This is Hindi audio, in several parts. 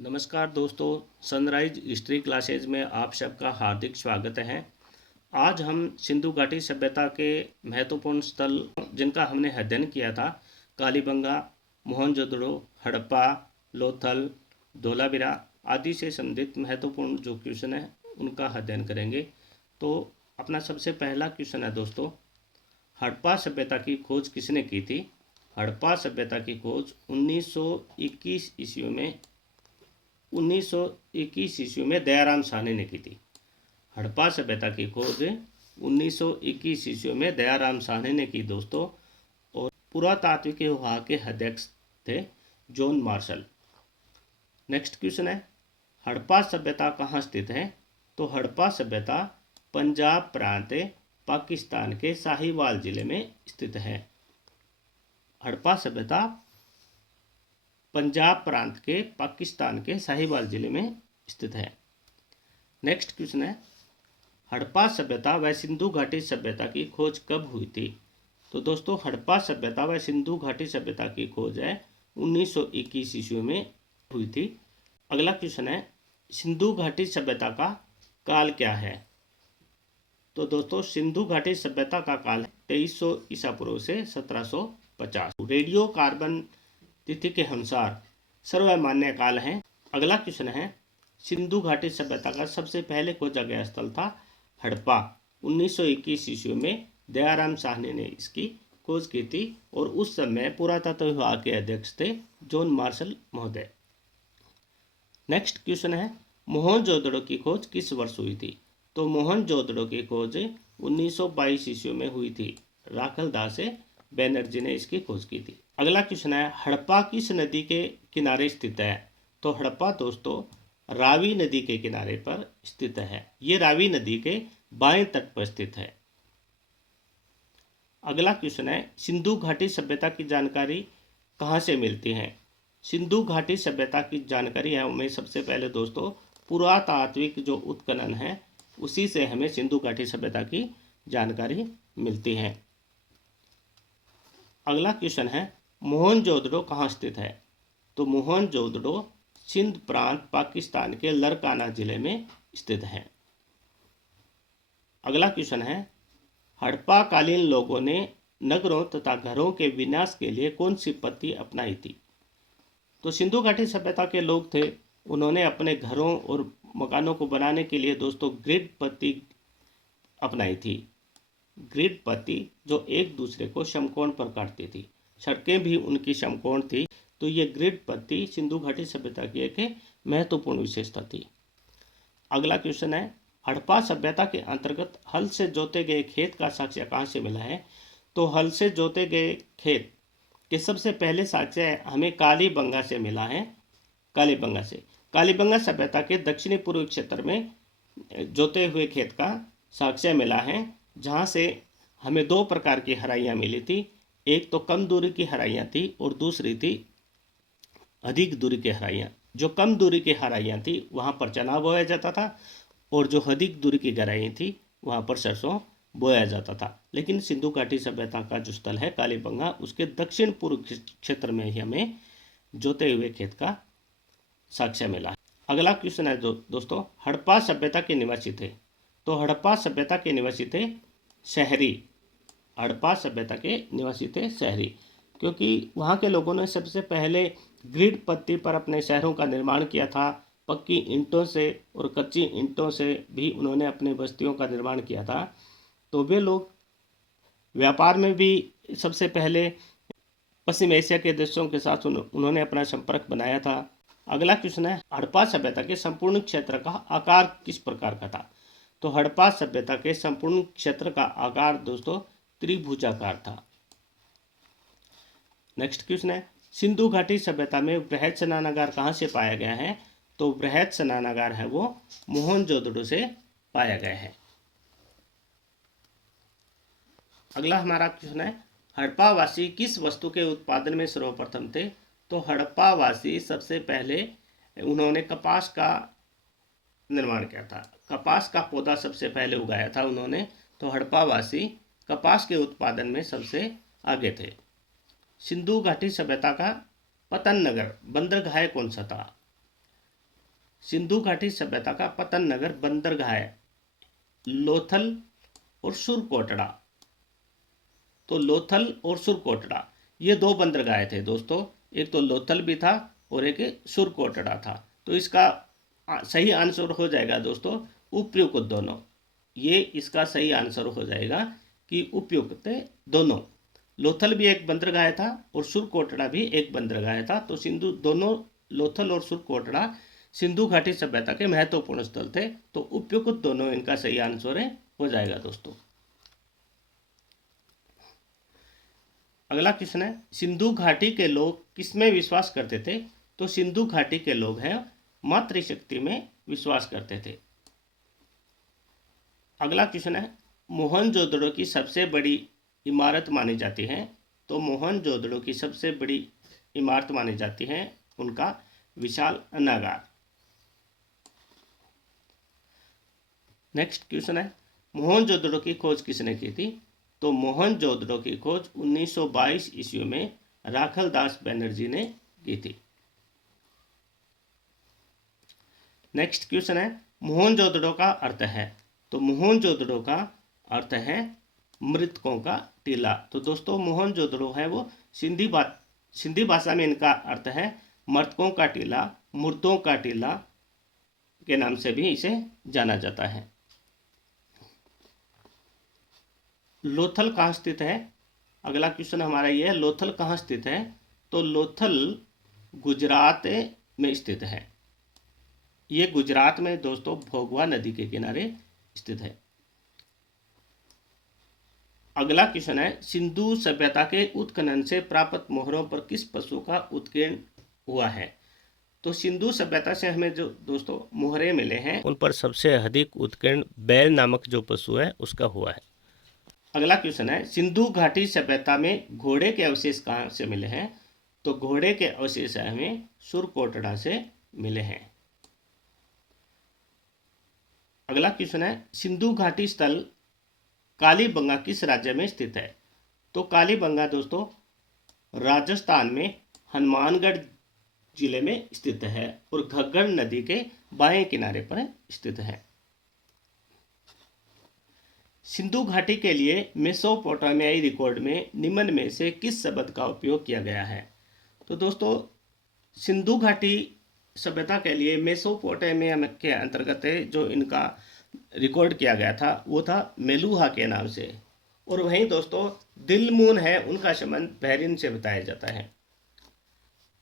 नमस्कार दोस्तों, सनराइज हिस्ट्री क्लासेज में आप सबका हार्दिक स्वागत है। आज हम सिंधु घाटी सभ्यता के महत्वपूर्ण स्थल जिनका हमने अध्ययन किया था, कालीबंगा, मोहनजोदड़ो, हड़प्पा, लोथल, धोलावीरा आदि से संबंधित महत्वपूर्ण जो क्वेश्चन है उनका अध्ययन करेंगे। तो अपना सबसे पहला क्वेश्चन है दोस्तों, हड़प्पा सभ्यता की खोज किसने की थी? हड़प्पा सभ्यता की खोज 1921 ईस्वी में दयाराम साहनी ने की थी। हड़प्पा सभ्यता की खोज 1921 ईस्वी में दयाराम साहनी ने की दोस्तों। और पुरातात्विक विभाग के अध्यक्ष थे जॉन मार्शल। नेक्स्ट क्वेश्चन है, हड़प्पा सभ्यता कहाँ स्थित है? तो हड़प्पा सभ्यता पंजाब प्रांत पाकिस्तान के साहिवाल जिले में स्थित है। हड़प्पा सभ्यता पंजाब प्रांत के पाकिस्तान के साहिवाल जिले में स्थित है। नेक्स्ट क्वेश्चन है, हड़प्पा सभ्यता व सिंधु घाटी सभ्यता की खोज कब हुई थी? तो दोस्तों, हड़प्पा सभ्यता व सिंधु घाटी सभ्यता की खोज है 1921 ईस्वी में हुई थी। अगला क्वेश्चन है, सिंधु घाटी सभ्यता का काल क्या है? तो दोस्तों, सिंधु घाटी सभ्यता का काल 2300 ईसा पूर्व से 1750 रेडियो कार्बन तिथि के अनुसार सर्वमान्य काल है। अगला क्वेश्चन है, सिंधु घाटी सभ्यता का सबसे पहले खोजा गया स्थल था हड़प्पा। 1921 ईस्वी में दयाराम साहनी ने इसकी खोज की थी और उस समय पुरातत्व विभाग के अध्यक्ष थे जॉन मार्शल महोदय। नेक्स्ट क्वेश्चन है, मोहनजोदड़ो की खोज किस वर्ष हुई थी? तो मोहनजोदड़ो की खोज 1922 ईस्वी में हुई थी। राखल दास बैनर्जी ने इसकी खोज की थी। अगला क्वेश्चन है, हड़प्पा किस नदी के किनारे स्थित है? तो हड़प्पा दोस्तों रावी नदी के किनारे पर स्थित है। ये रावी नदी के बाएं तट पर स्थित है। अगला क्वेश्चन है, सिंधु घाटी सभ्यता की जानकारी कहाँ से मिलती है? सिंधु घाटी सभ्यता की जानकारी है हमें सबसे पहले दोस्तों पुरातात्विक जो उत्खनन है उसी से हमें सिंधु घाटी सभ्यता की जानकारी मिलती है। अगला क्वेश्चन है, मोहनजोदड़ो कहाँ स्थित है? तो मोहनजोदड़ो सिंध प्रांत पाकिस्तान के लरकाना जिले में स्थित है। अगला क्वेश्चन है, हड़प्पा कालीन लोगों ने नगरों तथा घरों के विनाश के लिए कौन सी पद्धति अपनाई थी? तो सिंधु घाटी सभ्यता के लोग थे, उन्होंने अपने घरों और मकानों को बनाने के लिए दोस्तों ग्रिड पद्धति अपनाई थी। ग्रिड पद्धति जो एक दूसरे को समकोण पर काटती थी, सड़कें भी उनकी समकोण थी। तो ये ग्रिड पद्धति सिंधु घाटी सभ्यता की एक महत्वपूर्ण विशेषता थी। अगला क्वेश्चन है, हड़प्पा सभ्यता के अंतर्गत हल से जोते गए खेत का साक्ष्य कहाँ से मिला है? तो हल से जोते गए खेत के सबसे पहले साक्ष्य हमें कालीबंगा से मिला है। कालीबंगा सभ्यता के दक्षिणी पूर्व क्षेत्र में जोते हुए खेत का साक्ष्य मिला है, जहाँ से हमें दो प्रकार की हराइयाँ मिली थी। एक तो कम दूरी की हराइयाँ थी और दूसरी थी अधिक दूरी की हराइयाँ। जो कम दूरी की हराइयाँ थी वहाँ पर चना बोया जाता था और जो अधिक दूरी की गहराइयाँ थी वहाँ पर सरसों बोया जाता था। लेकिन सिंधु घाटी सभ्यता का जो स्थल है कालीबंगा, उसके दक्षिण पूर्व क्षेत्र में ही हमें जोते हुए खेत का साक्ष्य मिला है। अगला क्वेश्चन है दोस्तों, हड़प्पा सभ्यता के निवासी थे? तो हड़प्पा सभ्यता के निवासी थे शहरी। हड़प्पा सभ्यता के निवासी थे शहरी, क्योंकि वहाँ के लोगों ने सबसे पहले ग्रिड पद्धति पर अपने शहरों का निर्माण किया था। पक्की ईंटों से और कच्ची ईंटों से भी उन्होंने अपने बस्तियों का निर्माण किया था। तो वे लोग व्यापार में भी सबसे पहले पश्चिम एशिया के देशों के साथ उन्होंने अपना संपर्क बनाया था। अगला क्वेश्चन है, हड़प्पा सभ्यता के संपूर्ण क्षेत्र का आकार किस प्रकार का था? तो हड़प्पा सभ्यता के संपूर्ण क्षेत्र का आकार दोस्तों त्रिभुजाकार था। नेक्स्ट क्वेश्चन है, सिंधु घाटी सभ्यता में बृहद स्नानागार कहाँ से पाया गया है? तो बृहद स्नानागार है वो मोहनजोदड़ो से पाया गया है। अगला हमारा क्वेश्चन है, हड़प्पा वासी किस वस्तु के उत्पादन में सर्वप्रथम थे? तो हड़प्पा वासी सबसे पहले उन्होंने कपास का निर्माण किया था। कपास का पौधा सबसे पहले उगाया था उन्होंने। तो हड़प्पा वासी कपास के उत्पादन में सबसे आगे थे। सिंधु घाटी सभ्यता का पतन नगर बंदरगाह कौन सा था? सिंधु घाटी सभ्यता का पतन नगर बंदरगाह है लोथल और सुरकोटड़ा। तो लोथल और सुरकोटड़ा ये दो बंदरगाह थे दोस्तों, एक तो लोथल भी था और एक सुरकोटड़ा था। तो इसका सही आंसर हो जाएगा दोस्तों उपयुक्त दोनों। ये इसका सही आंसर हो जाएगा कि उपयुक्त दोनों। लोथल भी एक बंदरगाह था और सुरकोटड़ा भी एक बंदरगाह था। तो सिंधु दोनों लोथल और सुरकोटड़ा सिंधु घाटी सभ्यता के महत्वपूर्ण स्थल थे। तो उपयुक्त दोनों इनका सही आंसर हो जाएगा दोस्तों। अगला क्वेश्चन है सिंधु घाटी के लोग किसमें विश्वास करते थे? तो सिंधु घाटी के लोग हैं मातृशक्ति में विश्वास करते थे। अगला क्वेश्चन है मोहनजोदड़ो की सबसे बड़ी इमारत मानी जाती है। तो मोहनजोदड़ो की सबसे बड़ी इमारत मानी जाती है उनका विशाल अनागार। नेक्स्ट क्वेश्चन है मोहनजोदड़ो की खोज किसने की थी? तो मोहनजोदड़ो की खोज 1922 ईस्वी में राखलदास बनर्जी ने की थी। नेक्स्ट क्वेश्चन है मोहनजोदड़ो का अर्थ है। तो मोहनजोदड़ो का अर्थ है मृतकों का टीला। तो दोस्तों मोहनजोदड़ो है वो सिंधी भाषा में इनका अर्थ है मृतकों का टीला, मुर्दों का टीला के नाम से भी इसे जाना जाता है। लोथल कहाँ स्थित है? अगला क्वेश्चन हमारा ये है लोथल कहाँ स्थित है? तो लोथल गुजरात में स्थित है। ये गुजरात में दोस्तों भोगवा नदी के किनारे स्थित है। अगला क्वेश्चन है सिंधु सभ्यता के उत्खनन से प्राप्त मोहरों पर किस पशु का उत्कीर्ण हुआ है? तो सिंधु सभ्यता से हमें जो दोस्तों मोहरे मिले हैं उन पर सबसे अधिक उत्कीर्ण बैल नामक जो पशु है उसका हुआ है। अगला क्वेश्चन है सिंधु घाटी सभ्यता में घोड़े के अवशेष कहाँ से मिले हैं? तो घोड़े के अवशेष हमें सुरकोटड़ा से मिले हैं। अगला क्वेश्चन है सिंधु घाटी स्थल कालीबंगा किस राज्य में स्थित है? तो कालीबंगा दोस्तों राजस्थान में हनुमानगढ़ जिले में स्थित है और घग्गर नदी के बाएं किनारे पर स्थित है। सिंधु घाटी के लिए मेसोपोटामियाई रिकॉर्ड में निम्न में से किस शब्द का उपयोग किया गया है? तो दोस्तों सिंधु घाटी सभ्यता के लिए मेसोपोटामिया के अंतर्गत जो इनका रिकॉर्ड किया गया था वो था मेलुहा के नाम से। और वहीं दोस्तों दिलमून है उनका संबंध बहरीन से बताया जाता है।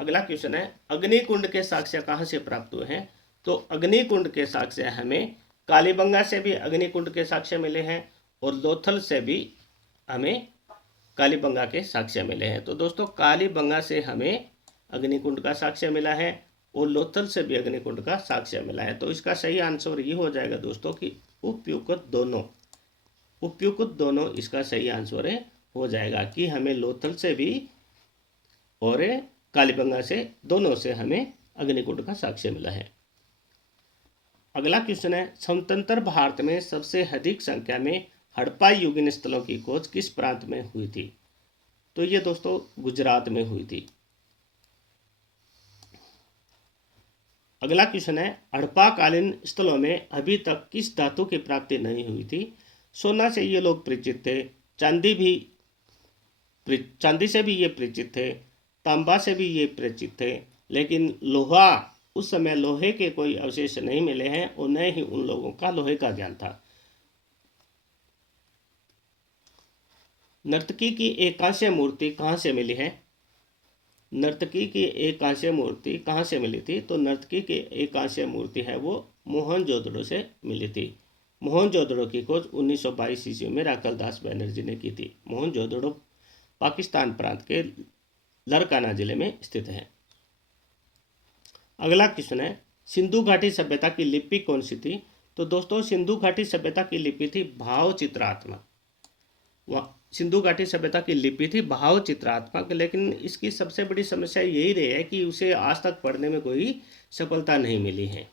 अगला क्वेश्चन है अग्निकुंड के साक्ष्य कहाँ से प्राप्त हुए हैं? तो अग्निकुंड के साक्ष्य हमें कालीबंगा से भी अग्निकुंड के साक्ष्य मिले हैं और लोथल से भी हमें कालीबंगा के साक्ष्य मिले हैं। तो दोस्तों कालीबंगा से हमें अग्निकुंड का साक्ष्य मिला है और लोथल से भी अग्निकुंड का साक्ष्य मिला है। तो इसका सही आंसर ये हो जाएगा दोस्तों कि उपयुक्त दोनों इसका सही आंसर हो जाएगा कि हमें लोथल से भी और कालीबंगा से दोनों से हमें अग्निकुंड का साक्ष्य मिला है। अगला क्वेश्चन है स्वतंत्र भारत में सबसे अधिक संख्या में हड़प्पा युगीन स्थलों की खोज किस प्रांत में हुई थी? तो ये दोस्तों गुजरात में हुई थी। अगला क्वेश्चन है हड़प्पा कालीन स्थलों में अभी तक किस धातु की प्राप्ति नहीं हुई थी? सोना से ये लोग परिचित थे, चांदी से भी ये परिचित थे, तांबा से भी ये परिचित थे, लेकिन लोहा उस समय लोहे के कोई अवशेष नहीं मिले हैं और न ही उन लोगों का लोहे का ज्ञान था। नर्तकी की एक कांस्य मूर्ति कहाँ से मिली है? नर्तकी की एक कांस्य मूर्ति कहाँ से मिली थी? तो नर्तकी की एक कांस्य मूर्ति है वो मोहनजोदड़ो से मिली थी। मोहनजोदड़ो की खोज 1922 ईस्वी में राखलदास बनर्जी ने की थी। मोहनजोदड़ो पाकिस्तान प्रांत के लरकाना जिले में स्थित है। अगला क्वेश्चन है सिंधु घाटी सभ्यता की लिपि कौन सी थी? तो दोस्तों सिंधु घाटी सभ्यता की लिपि थी भाव चित्रात्मक। सिंधु घाटी सभ्यता की लिपि थी भाव चित्रात्मक, लेकिन इसकी सबसे बड़ी समस्या यही रही है कि उसे आज तक पढ़ने में कोई सफलता नहीं मिली है।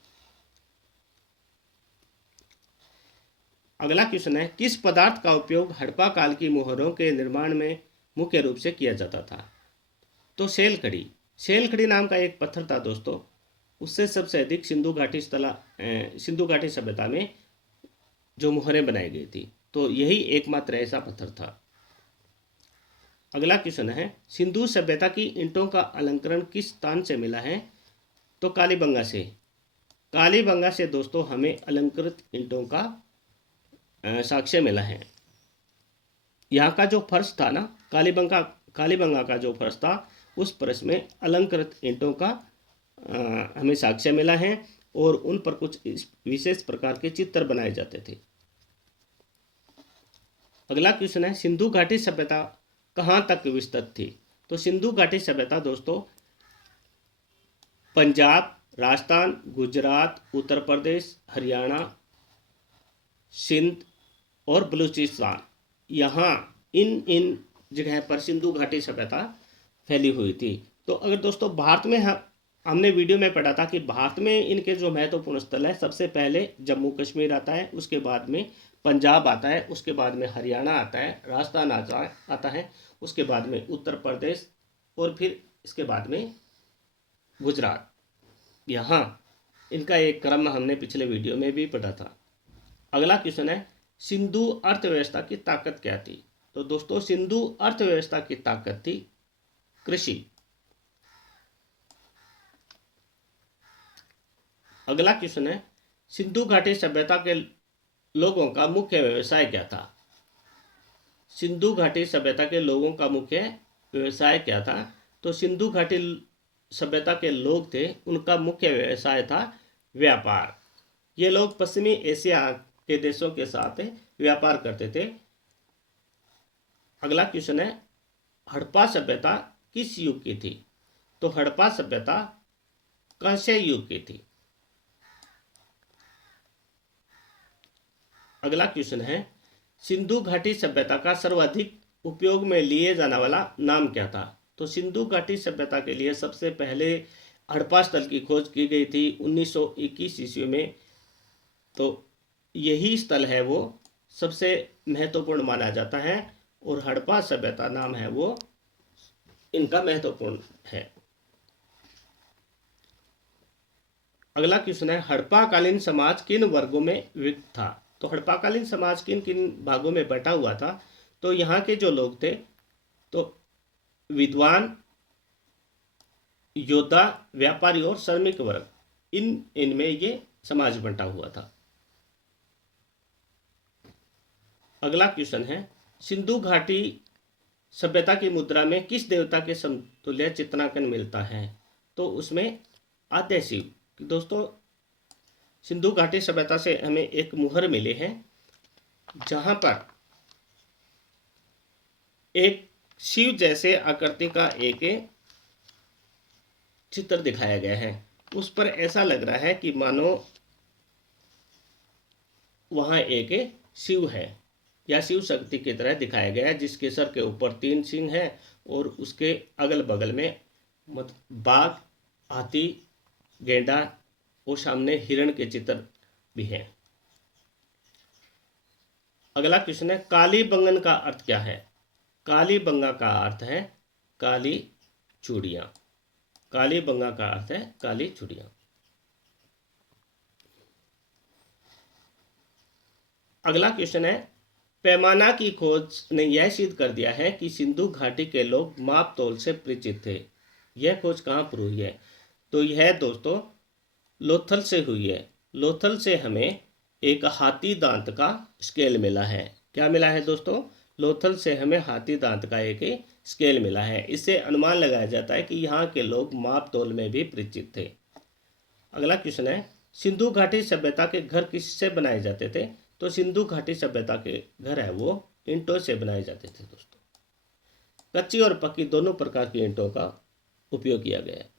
अगला क्वेश्चन है किस पदार्थ का उपयोग हड़प्पा काल की मोहरों के निर्माण में मुख्य रूप से किया जाता था? तो सेलखड़ी नाम का एक पत्थर था दोस्तों उससे सबसे अधिक सिंधु घाटी सभ्यता में जो मुहरें बनाई गई थी। तो यही एकमात्र ऐसा पत्थर था। अगला क्वेश्चन है, सिंधु सभ्यता की ईंटों का अलंकरण किस स्थान से मिला है? तो कालीबंगा से। कालीबंगा से दोस्तों हमें अलंकृत ईंटों का साक्ष्य मिला है। यहाँ का जो फर्श था ना, कालीबंगा का जो फर्श था, उस फर्श में अलंकृत ईंटों का हमें साक्ष्य मिला है और उन पर कुछ विशेष प्रकार के चित्र बनाए जाते थे। अगला क्वेश्चन है, सिंधु घाटी सभ्यता कहाँ तक विस्तृत थी? तो सिंधु घाटी सभ्यता दोस्तों पंजाब, राजस्थान, गुजरात, उत्तर प्रदेश, हरियाणा, सिंध और बलूचिस्तान, यहाँ इन जगह पर सिंधु घाटी सभ्यता फैली हुई थी। तो अगर दोस्तों भारत में हमने वीडियो में पढ़ा था कि भारत में इनके जो महत्वपूर्ण स्थल है, सबसे पहले जम्मू कश्मीर आता है, उसके बाद में पंजाब आता है, उसके बाद में हरियाणा आता है, राजस्थान आता है, उसके बाद में उत्तर प्रदेश और फिर इसके बाद में गुजरात। यहाँ इनका एक क्रम हमने पिछले वीडियो में भी पढ़ा था। अगला क्वेश्चन है, सिंधु अर्थव्यवस्था की ताकत क्या थी? तो दोस्तों सिंधु अर्थव्यवस्था की ताकत थी कृषि। अगला क्वेश्चन है, सिंधु घाटी सभ्यता के लोगों का मुख्य व्यवसाय क्या था? सिंधु घाटी सभ्यता के लोगों का मुख्य व्यवसाय क्या था? तो सिंधु घाटी सभ्यता के लोग थे, उनका मुख्य व्यवसाय था व्यापार। ये लोग पश्चिमी एशिया के देशों के साथ व्यापार करते थे। अगला क्वेश्चन है, हड़प्पा सभ्यता किस युग की थी? तो हड़प्पा सभ्यता कांस्य युग की थी। अगला क्वेश्चन है, सिंधु घाटी सभ्यता का सर्वाधिक उपयोग में लिए जाने वाला नाम क्या था? तो सिंधु घाटी सभ्यता के लिए सबसे पहले हड़प्पा स्थल की खोज की गई थी 1921 ईस्वी में। तो यही स्थल है वो सबसे महत्वपूर्ण माना जाता है और हड़प्पा सभ्यता नाम है वो इनका महत्वपूर्ण है। अगला क्वेश्चन है, हड़प्पाकालीन समाज किन वर्गों में विभक्त था? तो हड़प्पाकालीन समाज किन किन भागों में बटा हुआ था? तो यहाँ के जो लोग थे, तो विद्वान, योद्धा, व्यापारी और श्रमिक वर्ग, इनमें ये समाज बंटा हुआ था। अगला क्वेश्चन है, सिंधु घाटी सभ्यता की मुद्रा में किस देवता के समतुल्य चित्रांकन मिलता है? तो उसमें आद्य शिव। दोस्तों सिंधु घाटी सभ्यता से हमें एक मुहर मिले हैं जहां पर एक शिव जैसे आकृति का एक चित्र दिखाया गया है। उस पर ऐसा लग रहा है कि मानो वहां एक शिव है या शिव शक्ति की तरह दिखाया गया है, जिसके सर के ऊपर 3 सिंह है और उसके अगल बगल में बाघ, हाथी, गेंडा और सामने हिरण के चित्र भी हैं। अगला क्वेश्चन है, कालीबंगन का अर्थ क्या है? कालीबंगा का अर्थ है काली चूड़ियां। कालीबंगा का अर्थ है काली चूड़ियां। अगला क्वेश्चन है, पैमाना की खोज ने यह सिद्ध कर दिया है कि सिंधु घाटी के लोग माप तौल से परिचित थे। यह खोज कहाँ पर हुई है? तो यह दोस्तों लोथल से हुई है। लोथल से हमें एक हाथी दांत का स्केल मिला है। क्या मिला है दोस्तों? लोथल से हमें हाथी दांत का एक स्केल मिला है। इससे अनुमान लगाया जाता है कि यहाँ के लोग माप तौल में भी परिचित थे। अगला क्वेश्चन है, सिंधु घाटी सभ्यता के घर किससे बनाए जाते थे? तो सिंधु घाटी सभ्यता के घर है वो ईंटों से बनाए जाते थे दोस्तों। कच्ची और पक्की दोनों प्रकार की ईंटों का उपयोग किया गया है।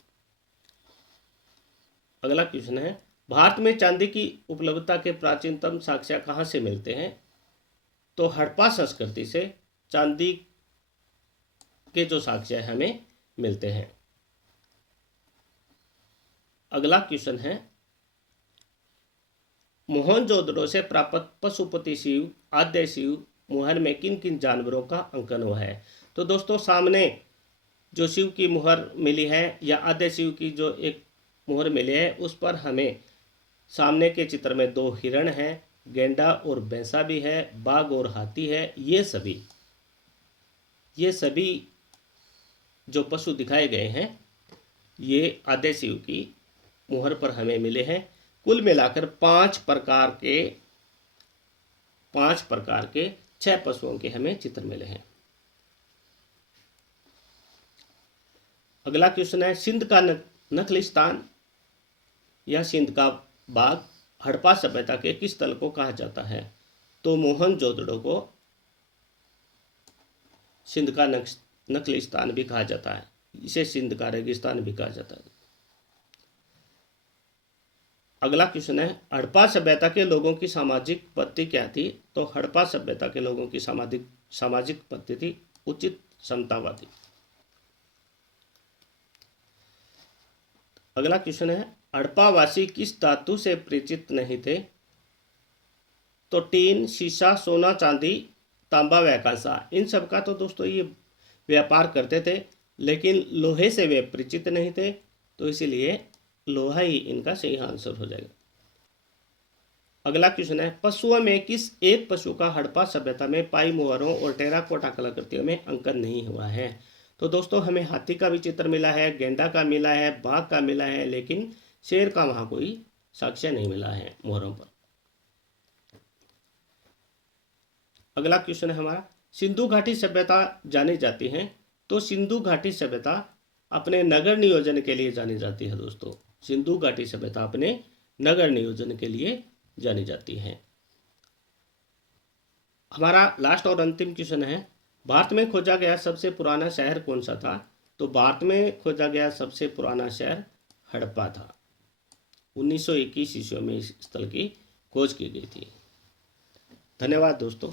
अगला क्वेश्चन है, भारत में चांदी की उपलब्धता के प्राचीनतम साक्ष्य कहाँ से मिलते हैं? तो हड़प्पा संस्कृति से चांदी के जो साक्ष्य हमें मिलते हैं। अगला क्वेश्चन है, मोहनजोदड़ो से प्राप्त पशुपति शिव, आद्य शिव मुहर में किन किन जानवरों का अंकन हुआ है? तो दोस्तों सामने जो शिव की मुहर मिली है या आद्य शिव की जो एक मोहर मिले हैं उस पर हमें सामने के चित्र में 2 हिरण हैं, गेंडा और भैंसा भी है, बाघ और हाथी है। ये सभी जो पशु दिखाए गए हैं ये आदेश युग की मोहर पर हमें मिले हैं। कुल मिलाकर 5 प्रकार के 6 पशुओं के हमें चित्र मिले हैं। अगला क्वेश्चन है, सिंध का नखलिस्तान या सिंध का बाघ हड़प्पा सभ्यता के किस स्थल को कहा जाता है? तो मोहनजोदड़ो को सिंध का नखलिस्तान भी कहा जाता है, इसे सिंध का रेगिस्तान भी कहा जाता है। अगला क्वेश्चन है, हड़प्पा सभ्यता के लोगों की सामाजिक पद्धति क्या थी? तो हड़प्पा सभ्यता के लोगों की सामाजिक पद्धति थी उचित समतावादी। अगला क्वेश्चन है, हड़प्पावासी किस धातु से परिचित नहीं थे? तो टीन, शीशा, सोना, चांदी, तांबा व कांसा, इन सब का तो दोस्तों ये व्यापार करते थे, लेकिन लोहे से वे परिचित नहीं थे, तो इसीलिए लोहा ही इनका सही आंसर हो जाएगा। अगला क्वेश्चन है, पशुओं में किस एक पशु का हड़प्पा सभ्यता में पाई मोहरों और टेराकोटा कलाकृतियों में अंकन नहीं हुआ है? तो दोस्तों हमें हाथी का भी चित्र मिला है, गेंडा का मिला है, बाघ का मिला है, लेकिन शेर का वहां कोई साक्ष्य नहीं मिला है मोहरों पर। अगला क्वेश्चन है हमारा, सिंधु घाटी सभ्यता जानी जाती है? तो सिंधु घाटी सभ्यता अपने नगर नियोजन के लिए जानी जाती है। दोस्तों सिंधु घाटी सभ्यता अपने नगर नियोजन के लिए जानी जाती है। हमारा लास्ट और अंतिम क्वेश्चन है, भारत में खोजा गया सबसे पुराना शहर कौन सा था? तो भारत में खोजा गया सबसे पुराना शहर हड़प्पा था। 1921 ईस्वी में इस स्थल की खोज की गई थी। धन्यवाद दोस्तों।